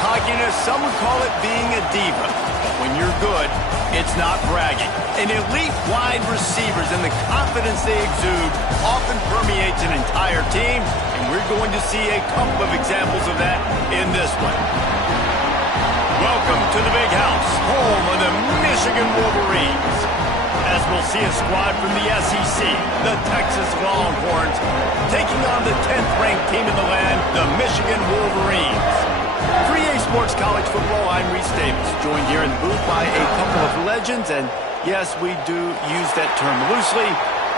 cockiness, some would call it being a diva. But when you're good, it's not bragging. An elite wide receivers and the confidence they exude often permeates an entire team, and we're going to see a couple of examples of that in this one. Welcome to the Big House, home of the Michigan Wolverines. As we'll see a squad from the SEC, the Texas Longhorns, taking on the 10th-ranked team in the land, the Michigan Wolverines. 3A Sports College Football, I'm Reese Davis, joined here in the booth by a couple of legends, and yes, we do use that term loosely.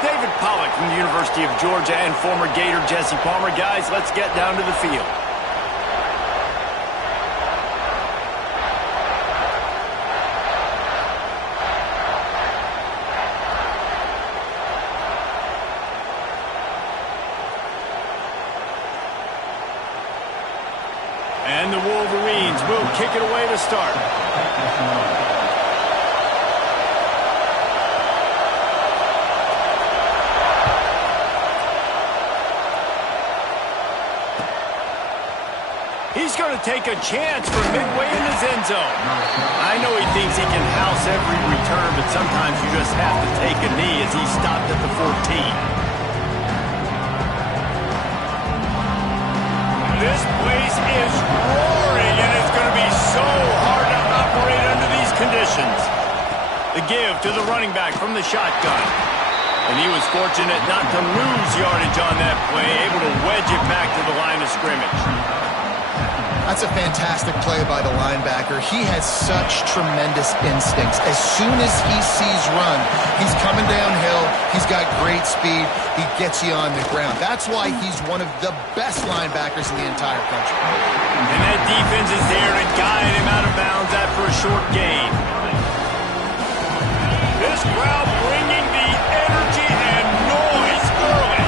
David Pollack from the University of Georgia and former Gator Jesse Palmer. Guys, let's get down to the field. And the Wolverines will kick it away to start. He's going to take a chance from midway in his end zone. I know he thinks he can house every return, but sometimes you just have to take a knee as he stopped at the 14. This place is roaring, and it's going to be so hard to operate under these conditions. The give to the running back from the shotgun. And he was fortunate not to lose yardage on that play, able to wedge it back to the line of scrimmage. That's a fantastic play by the linebacker. He has such tremendous instincts. As soon as he sees run, he's coming downhill. He's got great speed. He gets you on the ground. That's why he's one of the best linebackers in the entire country. And that defense is there to guide him out of bounds after a short gain. This crowd bringing the energy and noise early.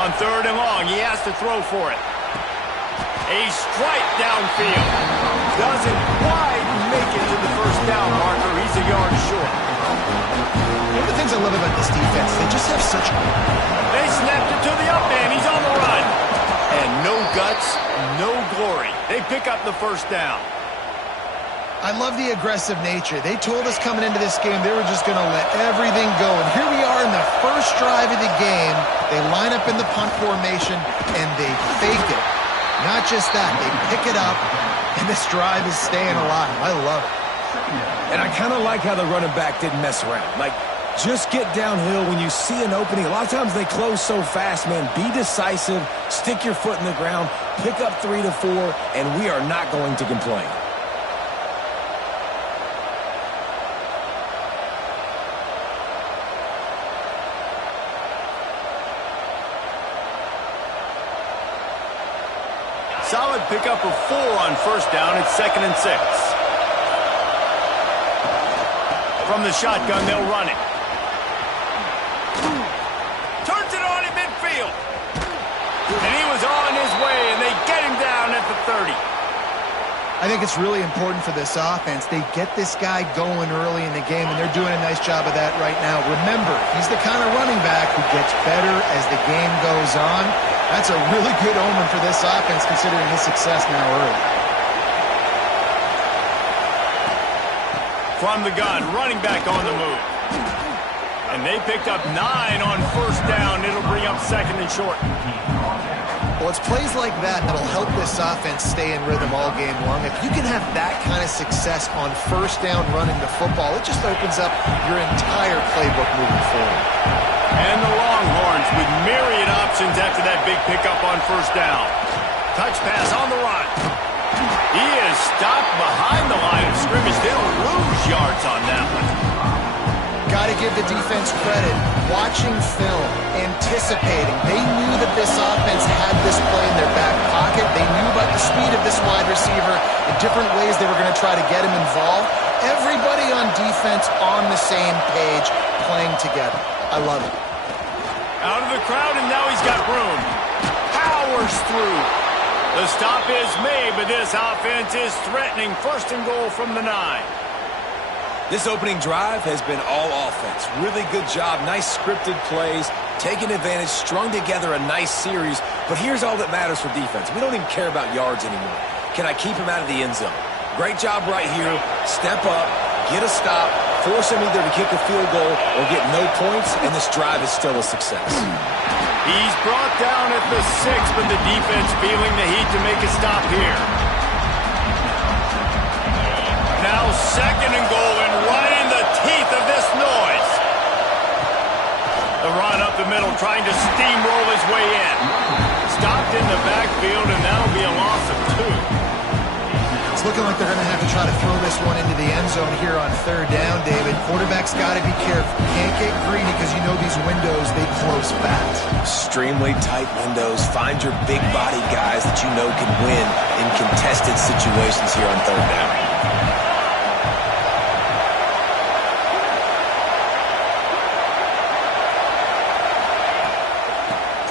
On 3rd and long, he has to throw for it. A strike downfield. Doesn't quite make it to the first down marker. He's a yard short. One of the things I love about this defense, they just have such... They snapped it to the up man. He's on the run. And no guts, no glory. They pick up the first down. I love the aggressive nature. They told us coming into this game they were just going to let everything go. And here we are in the first drive of the game. They line up in the punt formation, and they fake it. Not just that, they pick it up, and this drive is staying alive. I love it. And I kind of like how the running back didn't mess around. Like, just get downhill when you see an opening. A lot of times they close so fast, man. Be decisive, stick your foot in the ground, pick up 3 to 4, and we are not going to complain. Solid pickup of 4 on first down. It's 2nd and 6. From the shotgun, they'll run it. Turns it on in midfield. And he was on his way, and they get him down at the 30. I think it's really important for this offense. They get this guy going early in the game, and they're doing a nice job of that right now. Remember, he's the kind of running back who gets better as the game goes on. That's a really good omen for this offense, considering his success now early. From the gun, running back on the move. And they picked up 9 on first down. It'll bring up 2nd and short. Well, it's plays like that that'll help this offense stay in rhythm all game long. If you can have that kind of success on first down running the football, it just opens up your entire playbook moving forward. And the Longhorns with myriad options after that big pickup on first down. Touch pass on the run. He is stopped behind the line of scrimmage. They'll lose yards on that one. Got to give the defense credit. Watching film, anticipating. They knew that this offense had this play in their back pocket. They knew about the speed of this wide receiver, the different ways they were going to try to get him involved. Everybody on defense on the same page, playing together. I love it. Out of the crowd, and now he's got room. Powers through. The stop is made, but this offense is threatening. 1st and goal from the 9. This opening drive has been all offense. Really good job, nice scripted plays, taking advantage, strung together a nice series. But here's all that matters for defense. We don't even care about yards anymore. Can I keep him out of the end zone? Great job right here. Step up, get a stop, force him either to kick a field goal or get no points, and this drive is still a success. He's brought down at the 6, but the defense feeling the heat to make a stop here. Now 2nd and goal, and right in the teeth of this noise. The run up the middle, trying to steamroll his way in. Stopped in the backfield, and that'll be a loss of 2. It's looking like they're going to have to try to throw this one into the end zone here on 3rd down, David. Quarterback's got to be careful. Can't get greedy because you know these windows, they close fast. Extremely tight windows. Find your big body guys that you know can win in contested situations here on 3rd down.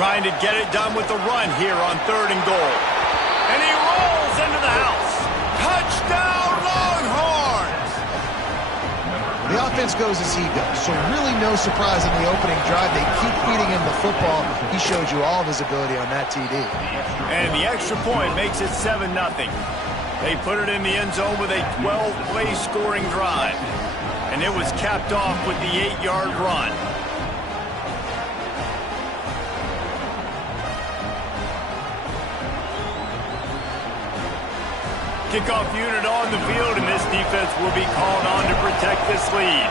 Trying to get it done with the run here on 3rd and goal. And he rolls into the house. Touchdown, Longhorns! The offense goes as he goes, so really no surprise in the opening drive. They keep feeding him the football. He showed you all of his ability on that TD. And the extra point makes it 7-0. They put it in the end zone with a 12-play scoring drive. And it was capped off with the 8-yard run. Kickoff unit on the field, and this defense will be called on to protect this lead.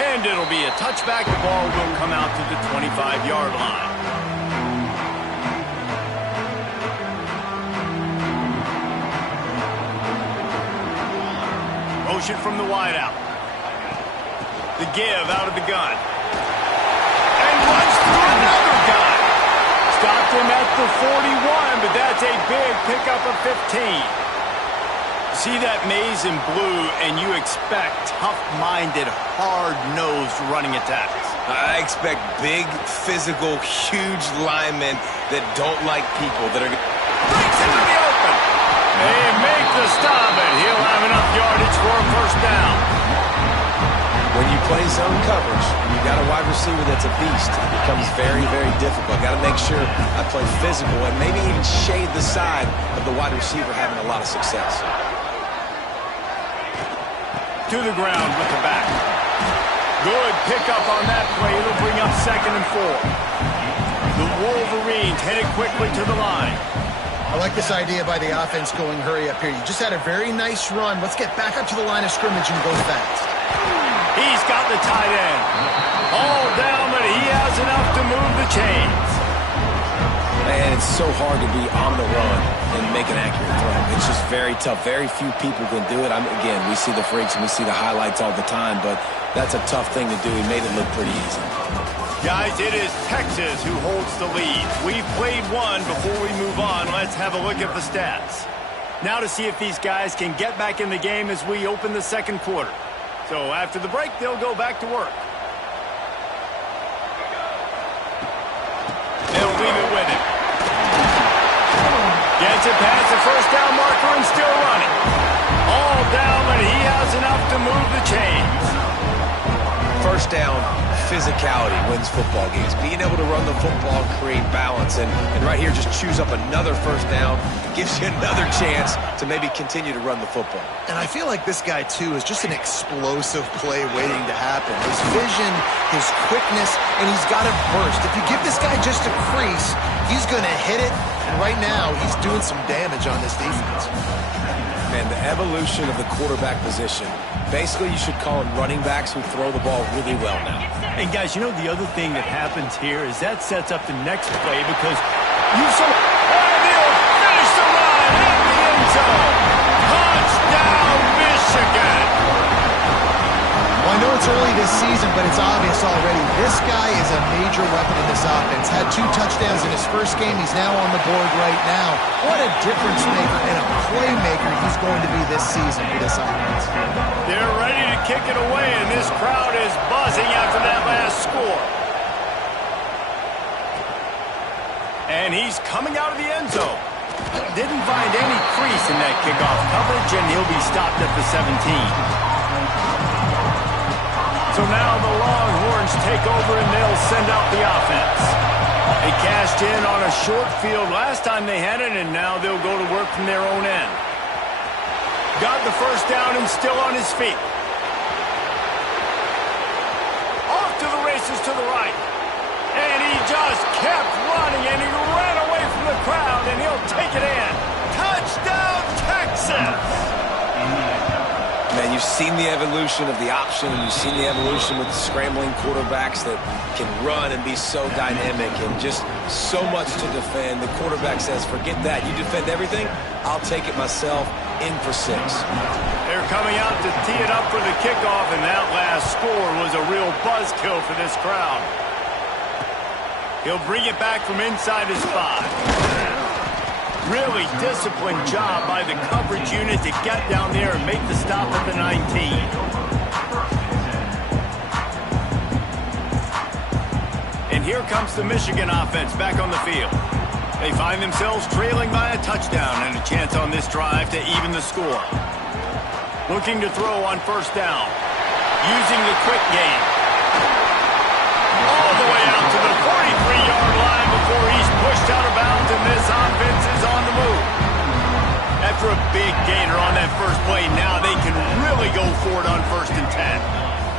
And it'll be a touchback. The ball will come out to the 25-yard line. Motion from the wideout. The give out of the gun. Runs through another guy. Stopped him at the 41, but that's a big pickup of 15. See that maze in blue, and you expect tough-minded, hard-nosed running attacks. I expect big, physical, huge linemen that don't like people that are... Breaks into the open. They make the stop, and he'll have enough yardage for a 1st down. When you play zone coverage, you got a wide receiver that's a beast. It becomes very, very difficult. Got to make sure I play physical and maybe even shade the side of the wide receiver having a lot of success. To the ground with the back. Good pickup on that play. It'll bring up 2nd and 4. The Wolverines headed quickly to the line. I like this idea by the offense going hurry up here. You just had a very nice run. Let's get back up to the line of scrimmage and go fast. He's got the tight end. All down, but he has enough to move the chains. Man, it's so hard to be on the run and make an accurate throw. It's just very tough. Very few people can do it. Again, we see the freaks and we see the highlights all the time, but that's a tough thing to do. He made it look pretty easy. Guys, it is Texas who holds the lead. We've played one. Before we move on, let's have a look at the stats. Now to see if these guys can get back in the game as we open the 2nd quarter. So after the break, they'll go back to work. They'll leave it with him. Gets it past the 1st down marker and still running. All down, but he has enough to move the chains. 1st down, physicality wins football games. Being able to run the football, create balance, and right here just choose up another 1st down, gives you another chance to maybe continue to run the football. And I feel like this guy, too, is just an explosive play waiting to happen. His vision, his quickness, and he's got a burst. If you give this guy just a crease, he's going to hit it, and right now he's doing some damage on this defense. Man, the evolution of the quarterback position. Basically, you should call them running backs who throw the ball really well now. And guys, you know the other thing that happens here is that sets up the next play because you saw... And he'll finish the line in the end zone. Touchdown, Michigan! Well, I know it's early this season, but it's obvious already. This guy is a major weapon in this offense. Had 2 touchdowns in his 1st game. He's now on the board right now. What a difference maker and a playmaker he's going to be this season for this offense. They're ready to kick it away, and this crowd is buzzing after that last score. And he's coming out of the end zone. Didn't find any crease in that kickoff coverage, and he'll be stopped at the 17. So now the Longhorns take over, and they'll send out the offense. They cashed in on a short field last time they had it, and now they'll go to work from their own end. Got the first down and still on his feet. Off to the races to the right. And he just kept running, and he ran away from the crowd, and he'll take it in. Touchdown, Texas! Man, you've seen the evolution of the option, and you've seen the evolution with the scrambling quarterbacks that can run and be so dynamic and just so much to defend. The quarterback says, forget that. You defend everything, I'll take it myself. In for 6. They're coming out to tee it up for the kickoff, and that last score was a real buzzkill for this crowd. He'll bring it back from inside his 5. Really disciplined job by the coverage unit to get down there and make the stop at the 19. And here comes the Michigan offense back on the field. They find themselves trailing by a touchdown and a chance on this drive to even the score. Looking to throw on first down. Using the quick game. All the way out to the 43-yard line before he's pushed out of bounds, and this offense is on the move. After a big gainer on that first play, now they can really go for it on 1st and 10.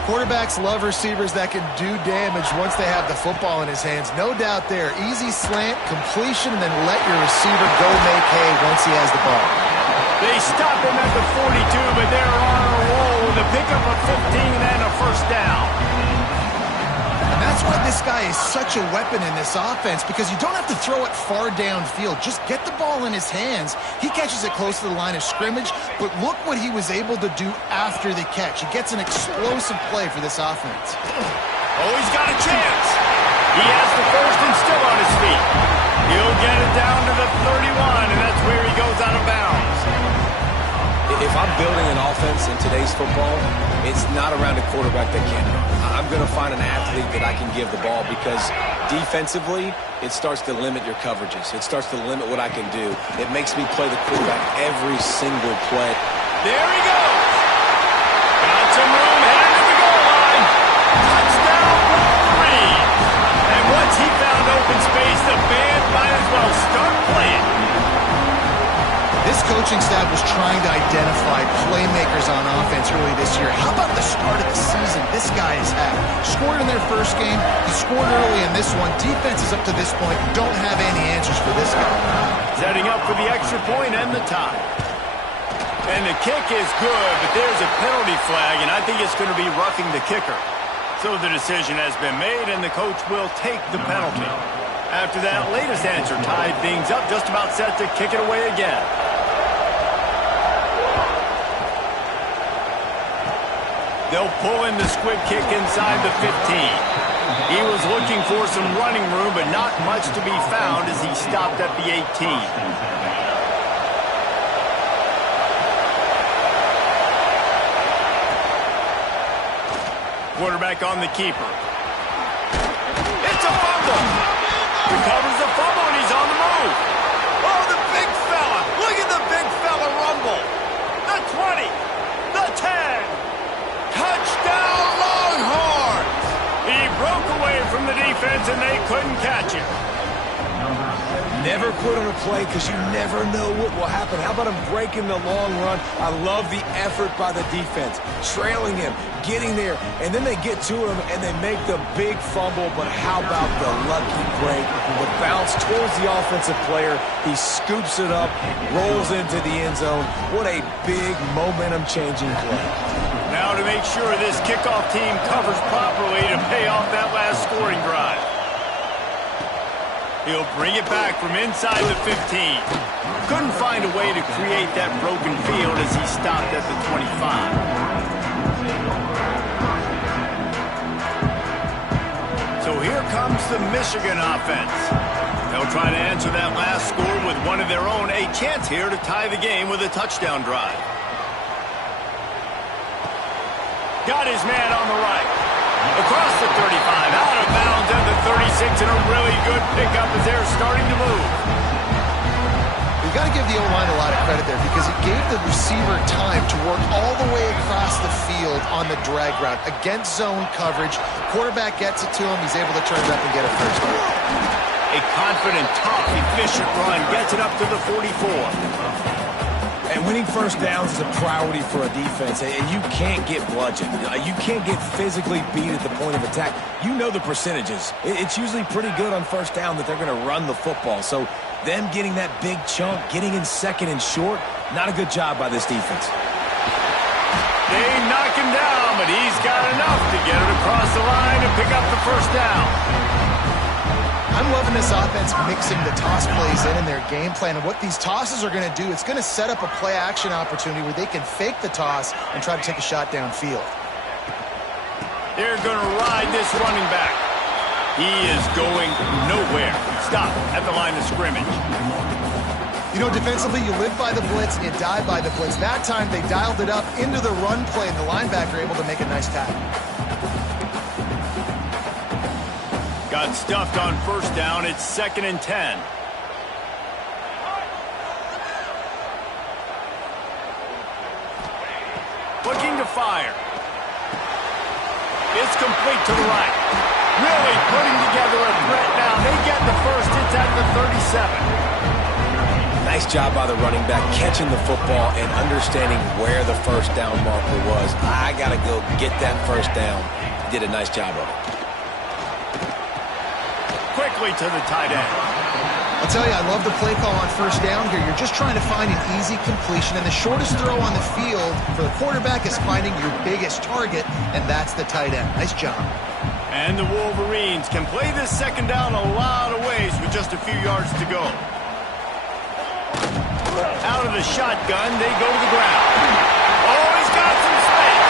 Quarterbacks love receivers that can do damage once they have the football in his hands. No doubt there. Easy slant, completion, and then let your receiver go make hay once he has the ball. They stop him at the 42, but they're on a roll with a pickup of 15 and a first down. And that's why this guy is such a weapon in this offense, because you don't have to throw it far downfield. Just get the ball in his hands. He catches it close to the line of scrimmage, but look what he was able to do after the catch. He gets an explosive play for this offense. Oh, he's got a chance. He has the first and still on his feet. He'll get it down to the 31, and that's where he goes out of bounds. If I'm building an offense in today's football, it's not around a quarterback that can't run. I'm going to find an athlete that I can give the ball, because defensively, it starts to limit your coverages. It starts to limit what I can do. It makes me play the quarterback every single play. There he goes. Got some room headed to the goal line. Touchdown, Wolverine. And once he found open space, the band might as well start playing. This coaching staff was trying to identify playmakers on offense early this year. How about the start of the season this guy has had? Scored in their first game. He scored early in this one. Defenses up to this point don't have any answers for this guy. Setting up for the extra point and the tie. And the kick is good, but there's a penalty flag, and I think it's going to be roughing the kicker. So the decision has been made, and the coach will take the penalty. After that latest answer tied things up, just about set to kick it away again. They'll pull in the squib kick inside the 15. He was looking for some running room, but not much to be found as he stopped at the 18. Quarterback on the keeper. It's a fumble. Recovers the fumble, and he's on the move. Oh, the big fella. Look at the big fella rumble. The 20. The 10. Touchdown, Longhorns! He broke away from the defense, and they couldn't catch him. Never quit on a play, because you never know what will happen. How about him breaking the long run? I love the effort by the defense. Trailing him, getting there, and then they get to him, and they make the big fumble. But how about the lucky break? The bounce towards the offensive player. He scoops it up, rolls into the end zone. What a big momentum-changing play. Now to make sure this kickoff team covers properly to pay off that last scoring drive. He'll bring it back from inside the 15. Couldn't find a way to create that broken field as he stopped at the 25. So here comes the Michigan offense. They'll try to answer that last score with one of their own. A chance here to tie the game with a touchdown drive. Got his man on the right. Across the 35, out of bounds at the 36, and a really good pickup as they're starting to move. You got to give the O-line a lot of credit there because it gave the receiver time to work all the way across the field on the drag route against zone coverage. Quarterback gets it to him. He's able to turn it up and get a first down. A confident, tough, efficient run gets it up to the 44. And winning first downs is a priority for a defense, and you can't get bludgeoned. You can't get physically beat at the point of attack. You know the percentages. It's usually pretty good on first down that they're going to run the football. So them getting that big chunk, getting in second and short, not a good job by this defense. They knock him down, but he's got enough to get it across the line and pick up the first down. I'm loving this offense mixing the toss plays in their game plan. And what these tosses are going to do, it's going to set up a play-action opportunity where they can fake the toss and try to take a shot downfield. They're going to ride this running back. He is going nowhere. Stop at the line of scrimmage. You know, defensively, you live by the blitz and you die by the blitz. That time, they dialed it up into the run play, and the linebacker able to make a nice tackle. Got stuffed on first down. It's 2nd and 10. Looking to fire. It's complete to the right. Really putting together a threat now. They get the first. It's at the 37. Nice job by the running back catching the football and understanding where the first down marker was. I got to go get that first down. Did a nice job of it. Quickly to the tight end. I'll tell you, I love the play call on first down here. You're just trying to find an easy completion, and the shortest throw on the field for the quarterback is finding your biggest target, and that's the tight end. Nice job. And the Wolverines can play this second down a lot of ways with just a few yards to go. Out of the shotgun, they go to the ground. Oh, he's got some space.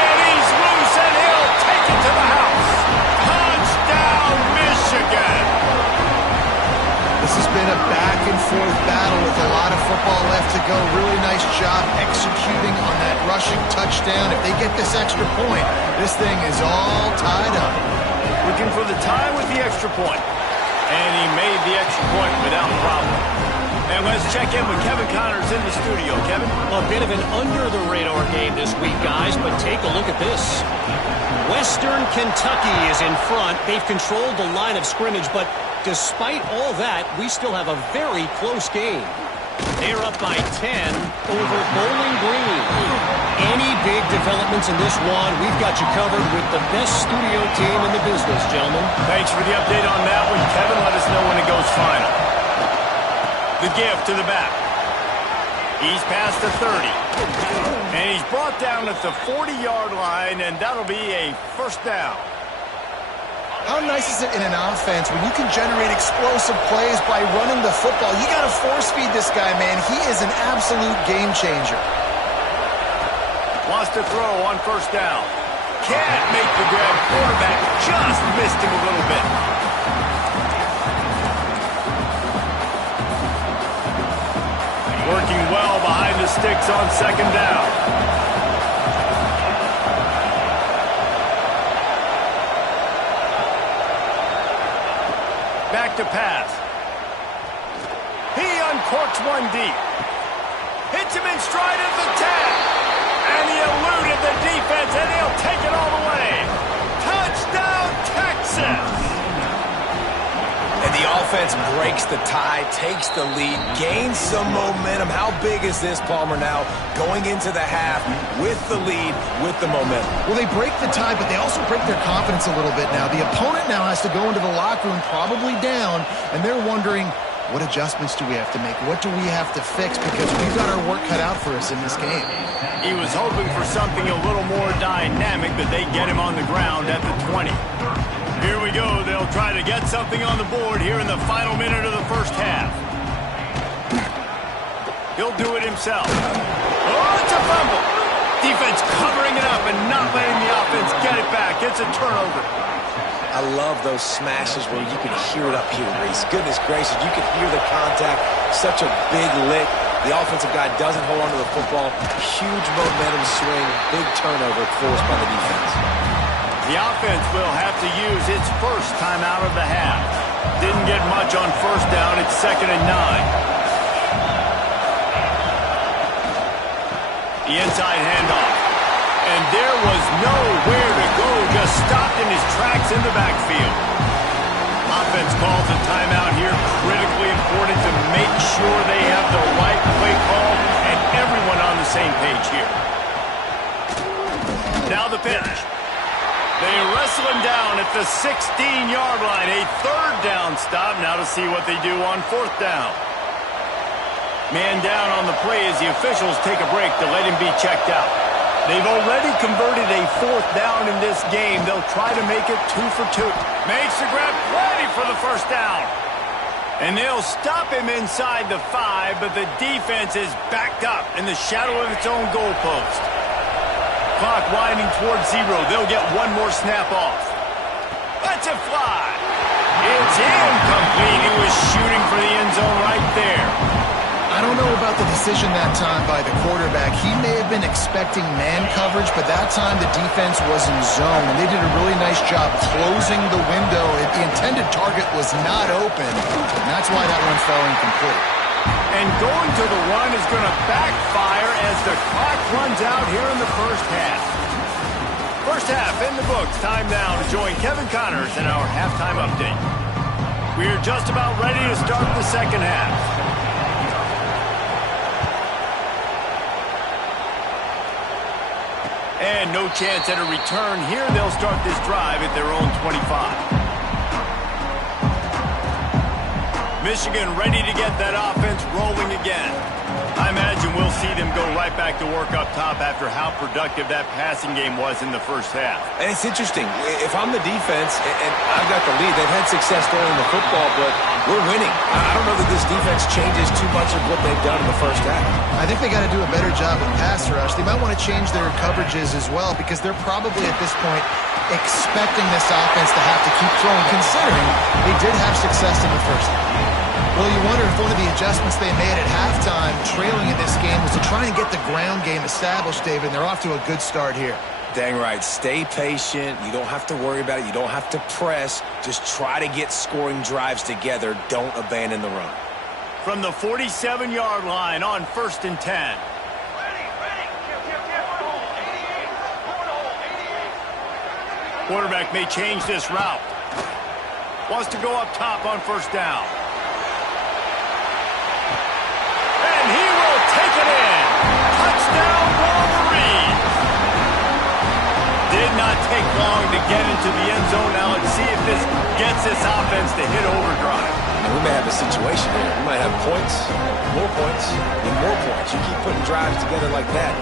And he's loose, and he'll take it to the house. Touchdown, Michigan. This has been a back-and-forth battle with a lot of football left to go. Really nice job executing on that rushing touchdown. If they get this extra point, this thing is all tied up. Looking for the tie with the extra point. And he made the extra point without problem. And let's check in with Kevin Connors in the studio. Kevin? A bit of an under-the-radar game this week, guys, but take a look at this. Western Kentucky is in front. They've controlled the line of scrimmage, but despite all that, we still have a very close game. They're up by 10 over Bowling Green. Any big developments in this one, we've got you covered with the best studio team in the business, gentlemen. Thanks for the update on that one, Kevin. Let us know when it goes final. The give to the back. He's past the 30. And he's brought down at the 40-yard line, and that'll be a first down. How nice is it in an offense when you can generate explosive plays by running the football? You got to force-feed this guy, man. He is an absolute game changer. Wants to throw on first down. Can't make the grab. Quarterback just missed him a little bit. Working well behind the sticks on second down. Back to pass. He uncorks one deep. Hits him in stride of the 10. And he eluded the defense, and he'll take it all the way. Touchdown, Texas! And the offense breaks the tie, takes the lead, gains some momentum. How big is this, Palmer, now going into the half with the lead, with the momentum? Well, they break the tie, but they also break their confidence a little bit now. The opponent now has to go into the locker room probably down, and they're wondering, what adjustments do we have to make? What do we have to fix? Because we've got our work cut out for us in this game. He was hoping for something a little more dynamic, but they get him on the ground at the 20. Here we go. They'll try to get something on the board here in the final minute of the first half. He'll do it himself. Oh, it's a fumble. Defense covering it up and not letting the offense get it back. It's a turnover. I love those smashes where you can hear it up here, Reese. Goodness gracious, you can hear the contact. Such a big lick. The offensive guy doesn't hold on to the football. Huge momentum swing. Big turnover forced by the defense. The offense will have to use its first timeout of the half. Didn't get much on first down. It's 2nd and 9. The inside handoff. And there was nowhere to go. Just stopped in his tracks in the backfield. Offense calls a timeout here. Critically important to make sure they have the right play call and everyone on the same page here. Now the pitch. They wrestle him down at the 16-yard line. A 3rd down stop. Now to see what they do on 4th down. Man down on the play as the officials take a break to let him be checked out. They've already converted a 4th down in this game. They'll try to make it 2 for 2. Makes the grab, plenty for the 1st down. And they'll stop him inside the 5, but the defense is backed up in the shadow of its own goalpost. Clock winding towards 0. They'll get one more snap off. Let's it fly. It's incomplete. He was shooting for the end zone right there. I don't know about the decision that time by the quarterback. He may have been expecting man coverage, but that time the defense was in zone. And they did a really nice job closing the window. The intended target was not open, and that's why that one fell incomplete. And going to the run is going to backfire as the clock runs out here in the first half. First half in the books. Time now to join Kevin Connors in our halftime update. We're just about ready to start the second half. And no chance at a return here. They'll start this drive at their own 25. Michigan ready to get that offense rolling again. I imagine we'll see them go right back to work up top after how productive that passing game was in the first half. And it's interesting. If I'm the defense and I've got the lead, they've had success throwing the football, but we're winning. I don't know that this defense changes too much of what they've done in the first half. I think they got to do a better job with pass rush. They might want to change their coverages as well because they're probably at this point expecting this offense to have to keep throwing, considering they did have success in the first half. Well, you wonder if one of the adjustments they made at halftime, trailing in this game, was to try and get the ground game established, David, and they're off to a good start here. Dang right. Stay patient. You don't have to worry about it. You don't have to press. Just try to get scoring drives together. Don't abandon the run. From the 47-yard line on 1st and 10. Quarterback may change this route. Wants to go up top on 1st down. And he will take it in. Touchdown, Wolverines. Did not take long to get into the end zone. Now let's see if this gets this offense to hit overdrive. And we may have a situation here. We might have points, more points, and more points. You keep putting drives together like that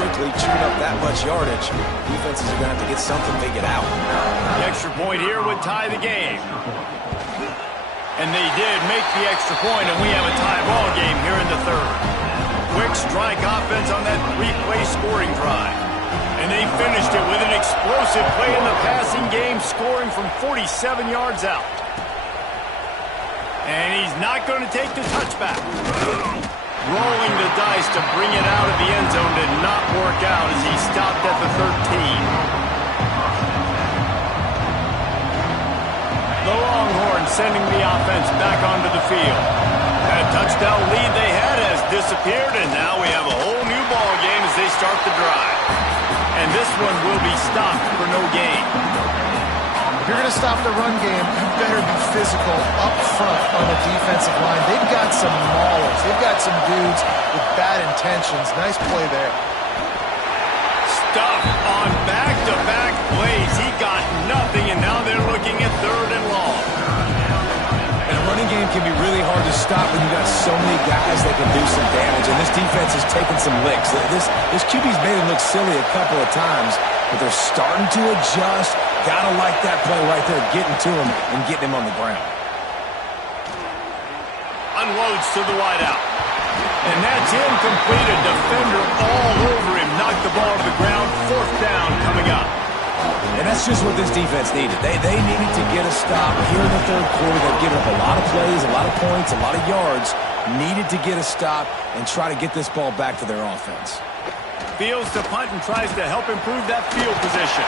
quickly, chewing up that much yardage, defenses are going to have to get something figured out. The extra point here would tie the game. And they did make the extra point, and we have a tie ball game here in the 3rd. Quick strike offense on that 3-play scoring drive. And they finished it with an explosive play in the passing game, scoring from 47 yards out. And he's not going to take the touchback. Rolling the dice to bring it out of the end zone did not work out as he stopped at the 13. The Longhorns sending the offense back onto the field. That touchdown lead they had has disappeared, and now we have a whole new ball game as they start the drive. And this one will be stopped for no gain. If you're going to stop the run game, you better be physical up front on the defensive line. They've got some maulers. They've got some dudes with bad intentions. Nice play there. Stuff on back-to-back plays. He got nothing, and now they're looking at 3rd and long. And a running game can be really hard to stop when you got so many guys that can do some damage, and this defense is taking some licks. This QB's made him look silly a couple of times, but they're starting to adjust. Gotta like that play right there, getting to him and getting him on the ground. Unloads to the wideout. And that's incomplete. A defender all over him. Knocked the ball to the ground. 4th down coming up. And that's just what this defense needed. They needed to get a stop here in the 3rd quarter. They've given up a lot of plays, a lot of points, a lot of yards. Needed to get a stop and try to get this ball back to their offense. Fields to punt and tries to help improve that field position.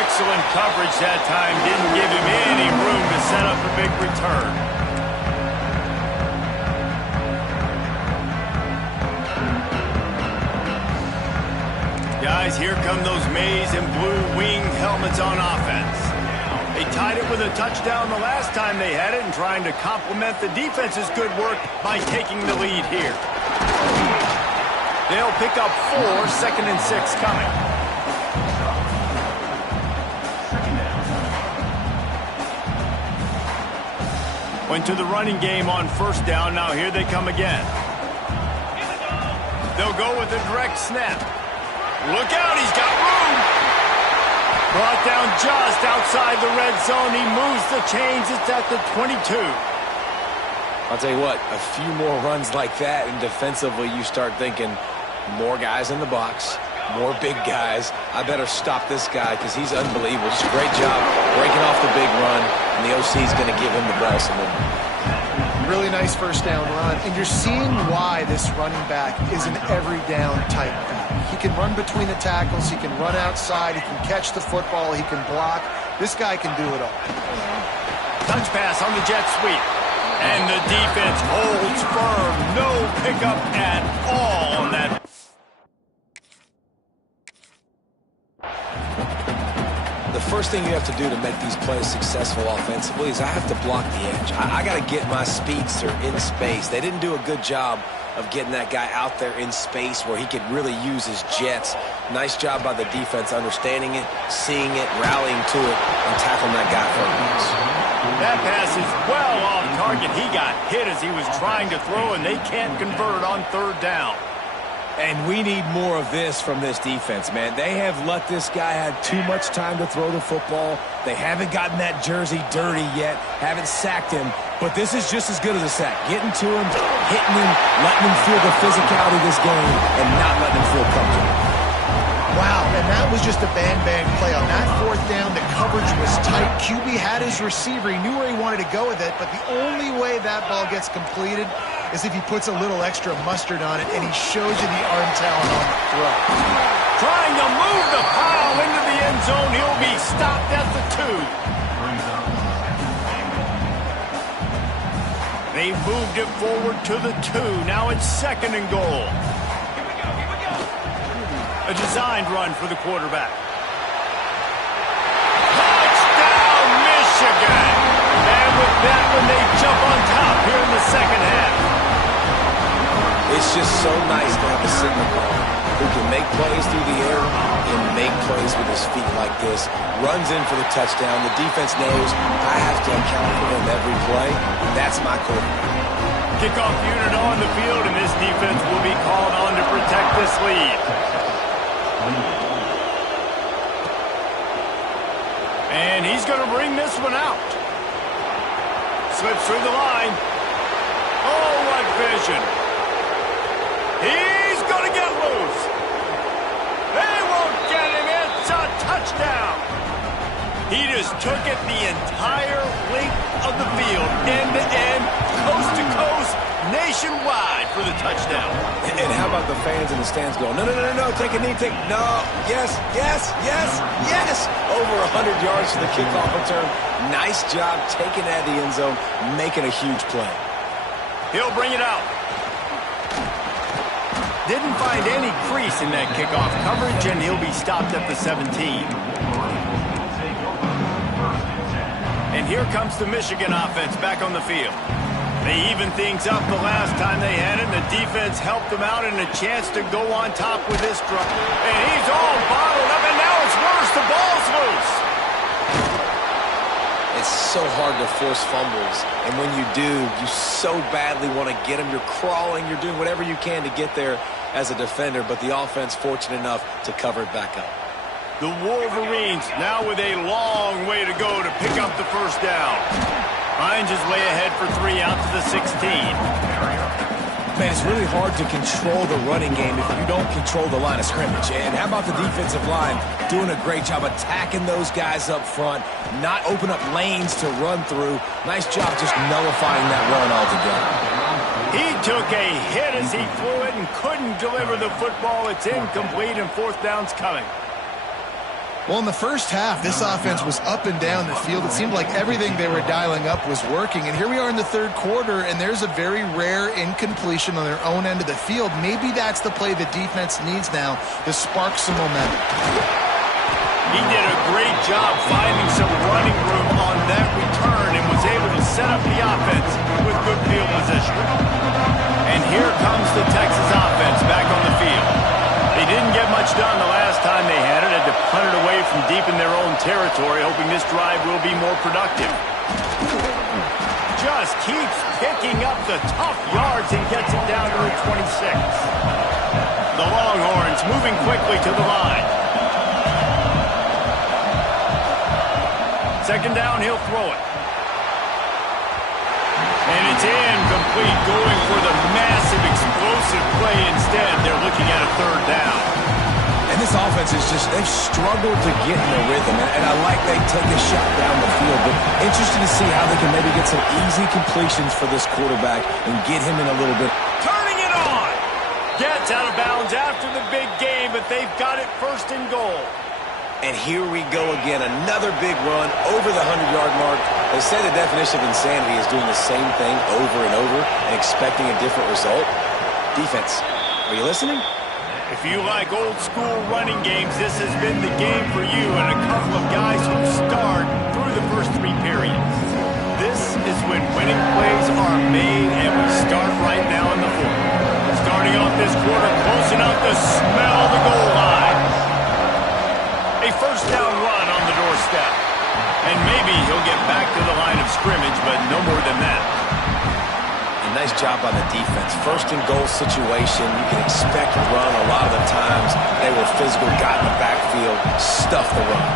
Excellent coverage that time. Didn't give him any room to set up a big return. Guys, here come those maize and blue wing helmets on offense. They tied it with a touchdown the last time they had it and trying to complement the defense's good work by taking the lead here. They'll pick up 4, 2nd and 6 coming. Went to the running game on 1st down. Now here they come again. They'll go with a direct snap. Look out, he's got room. Brought down just outside the red zone. He moves the chains. It's at the 22. I'll tell you what, a few more runs like that, and defensively you start thinking more guys in the box, more big guys. I better stop this guy because he's unbelievable. Just a great job breaking off the big run, and the OC is going to give him the ball some more. Really nice 1st down run, and you're seeing why this running back is an every down type back. He can run between the tackles, he can run outside, he can catch the football, he can block. This guy can do it all. Touch pass on the jet sweep. And the defense holds firm. No pickup at all on that. The first thing you have to do to make these plays successful offensively is I have to block the edge. I got to get my speedster in space. They didn't do a good job of getting that guy out there in space where he could really use his jets. Nice job by the defense understanding it, seeing it, rallying to it, and tackling that guy for a miss. That pass is well off target. He got hit as he was trying to throw, and they can't convert on 3rd down. And we need more of this from this defense, man. They have let this guy have too much time to throw the football. They haven't gotten that jersey dirty yet, haven't sacked him. But this is just as good as a sack. Getting to him, hitting him, letting him feel the physicality of this game, and not letting him feel comfortable. Wow, and that was just a bang-bang play. On that 4th down, the coverage was tight. QB had his receiver. He knew where he wanted to go with it, but the only way that ball gets completed is if he puts a little extra mustard on it, and he shows you the arm talent on the throw. Trying to move the pile into the end zone. He'll be stopped at the 2. They moved it forward to the 2. Now it's 2nd and goal. A designed run for the quarterback. Touchdown, Michigan! And with that one, they jump on top here in the 2nd half. It's just so nice to have a signal caller who can make plays through the air and make plays with his feet like this. Runs in for the touchdown. The defense knows I have to account for him every play. That's my quarterback. Kickoff unit on the field, and this defense will be called on to protect this lead. And he's going to bring this one out. Slips through the line. Oh, what vision. He's going to get loose. They won't get him. It's a touchdown. He just took it the entire length of the field, end to end, coast to coast, nationwide for the touchdown. And how about the fans in the stands going, no, no, no, no, no, take a knee, take, no, yes, yes, yes, yes. Over 100 yards for the kickoff return. Nice job taking it out of the end zone, making a huge play. He'll bring it out. Didn't find any crease in that kickoff coverage, and he'll be stopped at the 17. And here comes the Michigan offense back on the field. They evened things up the last time they had it, and the defense helped them out and a chance to go on top with this drive. And he's all bottled up, and now it's worse. The ball's loose. It's so hard to force fumbles, and when you do, you so badly want to get them. You're crawling, you're doing whatever you can to get there as a defender, but the offense fortunate enough to cover it back up. The Wolverines now with a long way to go to pick up the first down. Hines is way ahead for 3 out to the 16. Man, it's really hard to control the running game if you don't control the line of scrimmage. And how about the defensive line doing a great job attacking those guys up front, not open up lanes to run through. Nice job just nullifying that run altogether. He took a hit as he flew it and couldn't deliver the football. It's incomplete, and 4th down's coming. Well, in the first half, this offense was up and down the field. It seemed like everything they were dialing up was working. And here we are in the third quarter, and there's a very rare incompletion on their own end of the field. Maybe that's the play the defense needs now to spark some momentum. He did a great job finding some running room on that return and was able to set up the offense with good field position. And here comes the Texas offense back on the field. They didn't get much done the last time they had it. Had to punt it away from deep in their own territory, hoping this drive will be more productive. Just keeps picking up the tough yards and gets it down to the 26. The Longhorns moving quickly to the line. Second down, he'll throw it. And it's incomplete, going for the massive explosive play instead. They're looking at a third down. And this offense is just, they've struggled to get in a rhythm. And I like they take a shot down the field, but interested to see how they can maybe get some easy completions for this quarterback and get him in a little bit. Turning it on. Gets out of bounds after the big game, but they've got it first and goal. And here we go again, another big run over the 100-yard mark. They say the definition of insanity is doing the same thing over and over and expecting a different result. Defense, are you listening? If you like old-school running games, this has been the game for you and a couple of guys who start through the first three periods. This is when winning plays are made, and we start right now in the fourth. Starting off this quarter close enough to smell the goal line. A first down run on the doorstep. And maybe he'll get back to the line of scrimmage, but no more than that. A nice job on the defense. First and goal situation, you can expect a run. A lot of the times they were physical, got in the backfield, stuff the run.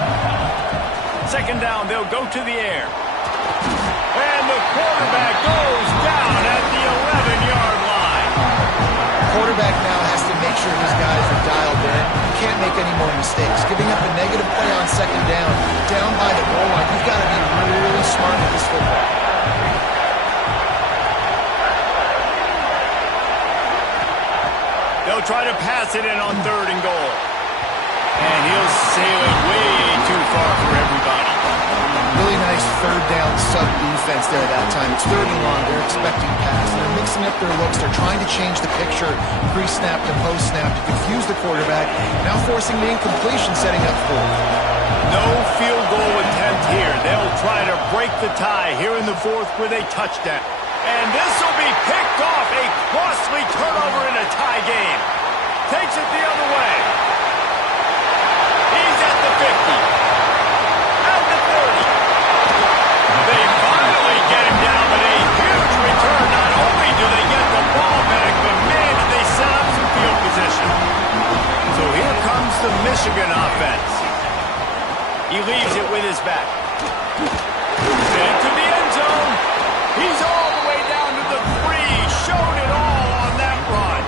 Second down, they'll go to the air. And the quarterback goes down at the 11-yard line. Quarterback now has to make sure his guys are dialed in. You can't make any more mistakes. Giving up a negative play on second down by the goal line, you've got to be really smart with this football. They'll try to pass it in on third and goal. And he'll sail it way too far for everybody. Really nice third down sub-defense there at that time. It's third and long. They're expecting pass. And they're mixing up their looks. They're trying to change the picture pre-snap to post-snap to confuse the quarterback. Now forcing the incompletion, setting up fourth. No field goal attempt here. They'll try to break the tie here in the fourth with a touchdown. And this will be picked off. A costly turnover in a tie game. Takes it the other way. He's at the 50. At the 30. They finally get him down, but a huge return. Not only do they get the ball back, but man, did they set up some field position. So here comes the Michigan offense. He leaves it with his back. Sent it to the end zone. He's all the way down to the 3. Showed it all on that run.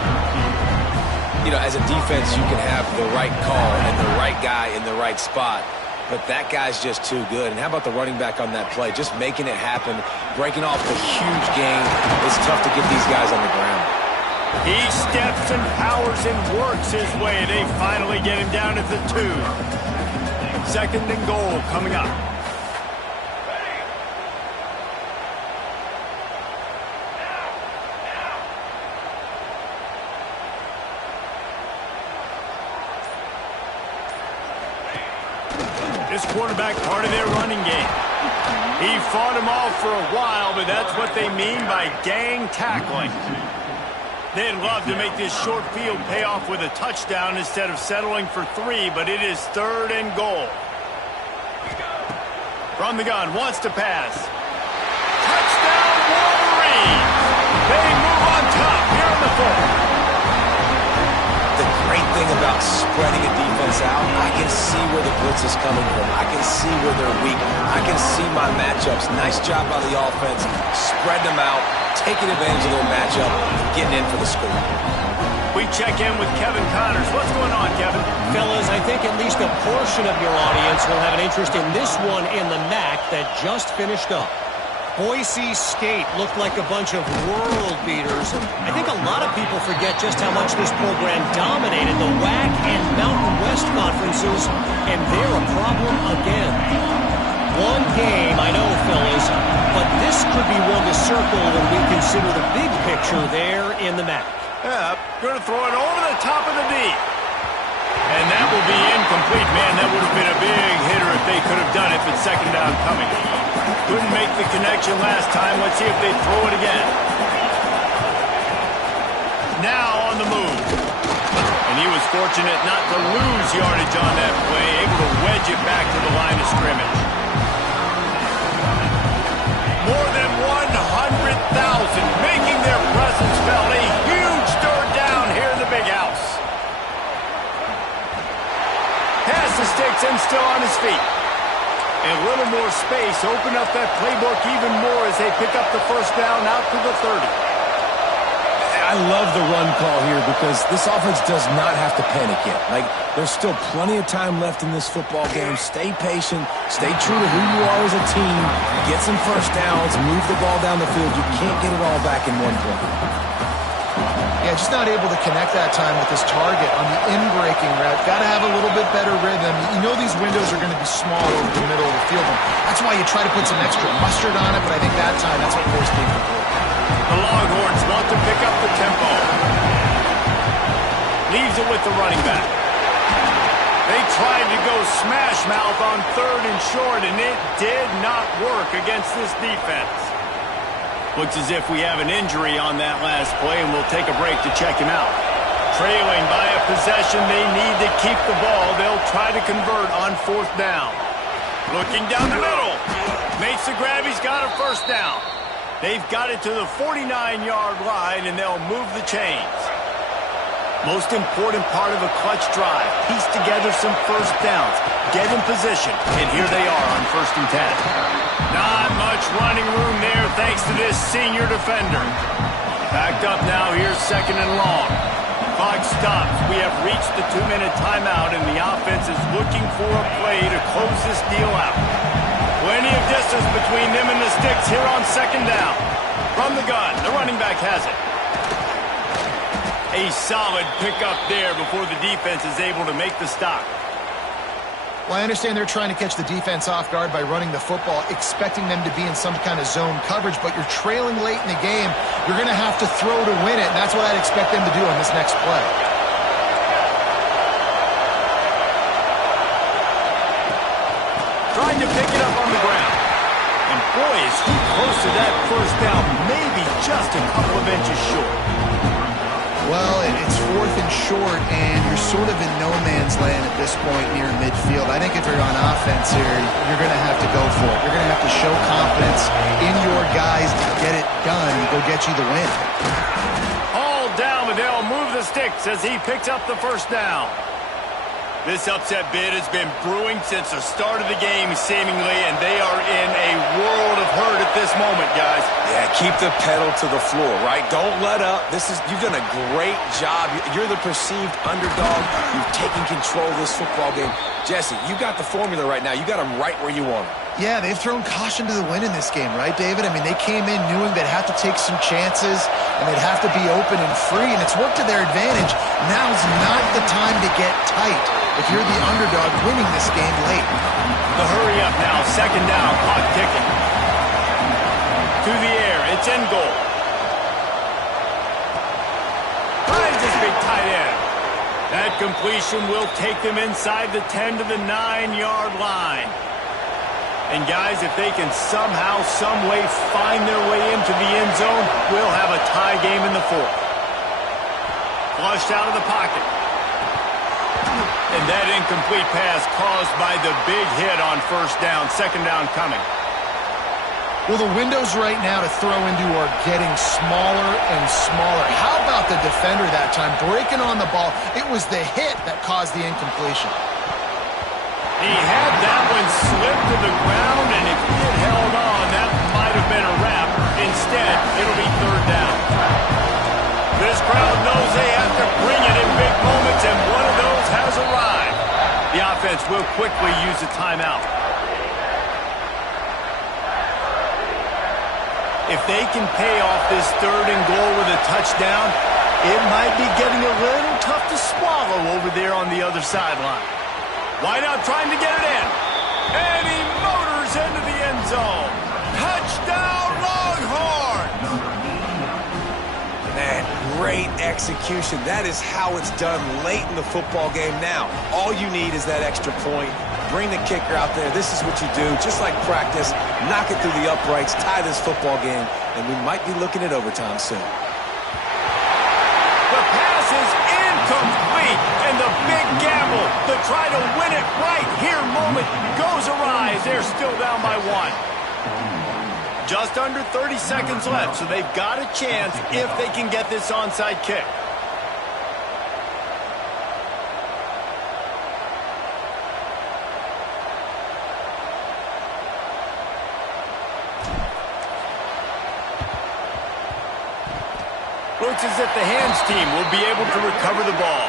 You know, as a defense, you can have the right call and the right guy in the right spot. But that guy's just too good. And how about the running back on that play? Just making it happen, breaking off the huge gain. It's tough to get these guys on the ground. He steps and powers and works his way. They finally get him down at the 2. Second and goal coming up. This quarterback part of their running game. He fought him off for a while, but that's what they mean by gang tackling. They'd love to make this short field pay off with a touchdown instead of settling for 3, but it is third and goal. From the gun, wants to pass. Touchdown, Wolverines! They move on top here in the fourth. The great thing about spreading a defense out, I can see where the blitz is coming from. I can see where they're weak. I can see my matchups. Nice job by the offense. Spread them out, taking advantage of their matchup, and getting in for the score. We check in with Kevin Connors. What's going on, Kevin? Fellas, I think at least a portion of your audience will have an interest in this one in the MAC that just finished up. Boise State looked like a bunch of world beaters. I think a lot of people forget just how much this program dominated the WAC and Mountain West conferences, and they're a problem again. One game, I know, fellas, but this could be one to circle when we consider the big picture there in the MAC. Yeah, going to throw it over the top of the D. And that will be incomplete. Man, that would have been a big hitter if they could have done it, but second down coming. Couldn't make the connection last time. Let's see if they throw it again. Now on the move. And he was fortunate not to lose yardage on that play, able to wedge it back to the line of scrimmage. More than 100,000 making their presence felt. A huge third down here in the big house. Pass the sticks and still on his feet. And a little more space. Open up that playbook even more as they pick up the first down out to the 30. I love the run call here because this offense does not have to panic yet. Like, there's still plenty of time left in this football game. Stay patient. Stay true to who you are as a team. Get some first downs. Move the ball down the field. You can't get it all back in one play. Yeah, just not able to connect that time with his target on the in-breaking route. Got to have a little bit better rhythm. You know these windows are going to be small over the middle of the field. That's why you try to put some extra mustard on it, but I think that time that's what forced the incomplete. The Longhorns want to pick up the tempo. Leaves it with the running back. They tried to go smash mouth on third and short, and it did not work against this defense. Looks as if we have an injury on that last play, and we'll take a break to check him out. Trailing by a possession, they need to keep the ball. They'll try to convert on fourth down. Looking down the middle. Makes the grab. He's got a first down. They've got it to the 49-yard line, and they'll move the chains. Most important part of a clutch drive. Piece together some first downs. Get in position. And here they are on 1st and 10. Not much running room there thanks to this senior defender. Backed up now. Here's 2nd and long. Clock stops. We have reached the 2-minute timeout, and the offense is looking for a play to close this deal out. Plenty of distance between them and the sticks here on 2nd down. From the gun, the running back has it. A solid pickup there before the defense is able to make the stop. Well, I understand they're trying to catch the defense off guard by running the football, expecting them to be in some kind of zone coverage, but you're trailing late in the game. You're going to have to throw to win it, and that's what I'd expect them to do on this next play. Trying to pick it up on the ground. And boy, is he close to that first down, maybe just a couple of inches short. Well, it's 4th and short, and you're sort of in no man's land at this point near midfield. I think if you're on offense here, you're going to have to go for it. You're going to have to show confidence in your guys to get it done and go get you the win. All down, but they'll move the sticks as he picks up the first down. This upset bid has been brewing since the start of the game, seemingly, and they are in a world of hurt at this moment, guys. Yeah, keep the pedal to the floor, right? Don't let up. You've done a great job. You're the perceived underdog. You've taken control of this football game. Jesse, you got the formula right now. You got them right where you want them. Yeah, they've thrown caution to the wind in this game, right, David? I mean, they came in knowing they'd have to take some chances, and they'd have to be open and free, and it's worked to their advantage. Now's not the time to get tight if you're the underdog winning this game late. The hurry up now, 2nd down, clock ticking. To the air, it's in goal. Finds this big tight end. That completion will take them inside the 10 to the 9-yard line. And guys, if they can somehow, some way find their way into the end zone, we'll have a tie game in the 4th. Flushed out of the pocket. And that incomplete pass caused by the big hit on 1st down. 2nd down coming. Well, the windows right now to throw into are getting smaller and smaller. How about the defender that time breaking on the ball? It was the hit that caused the incompletion. He had that one slip to the ground, and if he had held on, that might have been a wrap. Instead, it'll be 3rd down. This crowd knows they have to bring it in big moments, and one of those has arrived. The offense will quickly use a timeout. If they can pay off this 3rd and goal with a touchdown, it might be getting a little tough to swallow over there on the other sideline. Wideout trying to get it in. And he motors into the end zone. Touchdown, Longhorns! Man, great execution. That is how it's done late in the football game now. All you need is that extra point. Bring the kicker out there. This is what you do. Just like practice, knock it through the uprights, tie this football game, and we might be looking at overtime soon. The pass is incomplete, and the big gamble to try to win it right here moment goes awry as they're still down by 1. Just under 30 seconds left, so they've got a chance if they can get this onside kick. Looks as if the hands team will be able to recover the ball.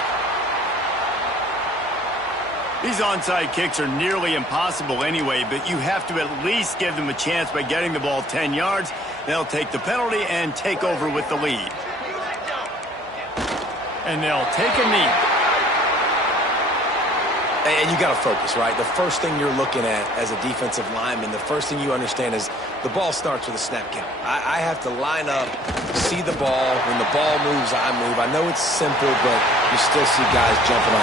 These onside kicks are nearly impossible anyway, but you have to at least give them a chance by getting the ball 10 yards. They'll take the penalty and take over with the lead. And they'll take a knee. And you got to focus, right? The first thing you're looking at as a defensive lineman, the first thing you understand is the ball starts with a snap count. I have to line up, see the ball. When the ball moves, I move. I know it's simple, but you still see guys jumping on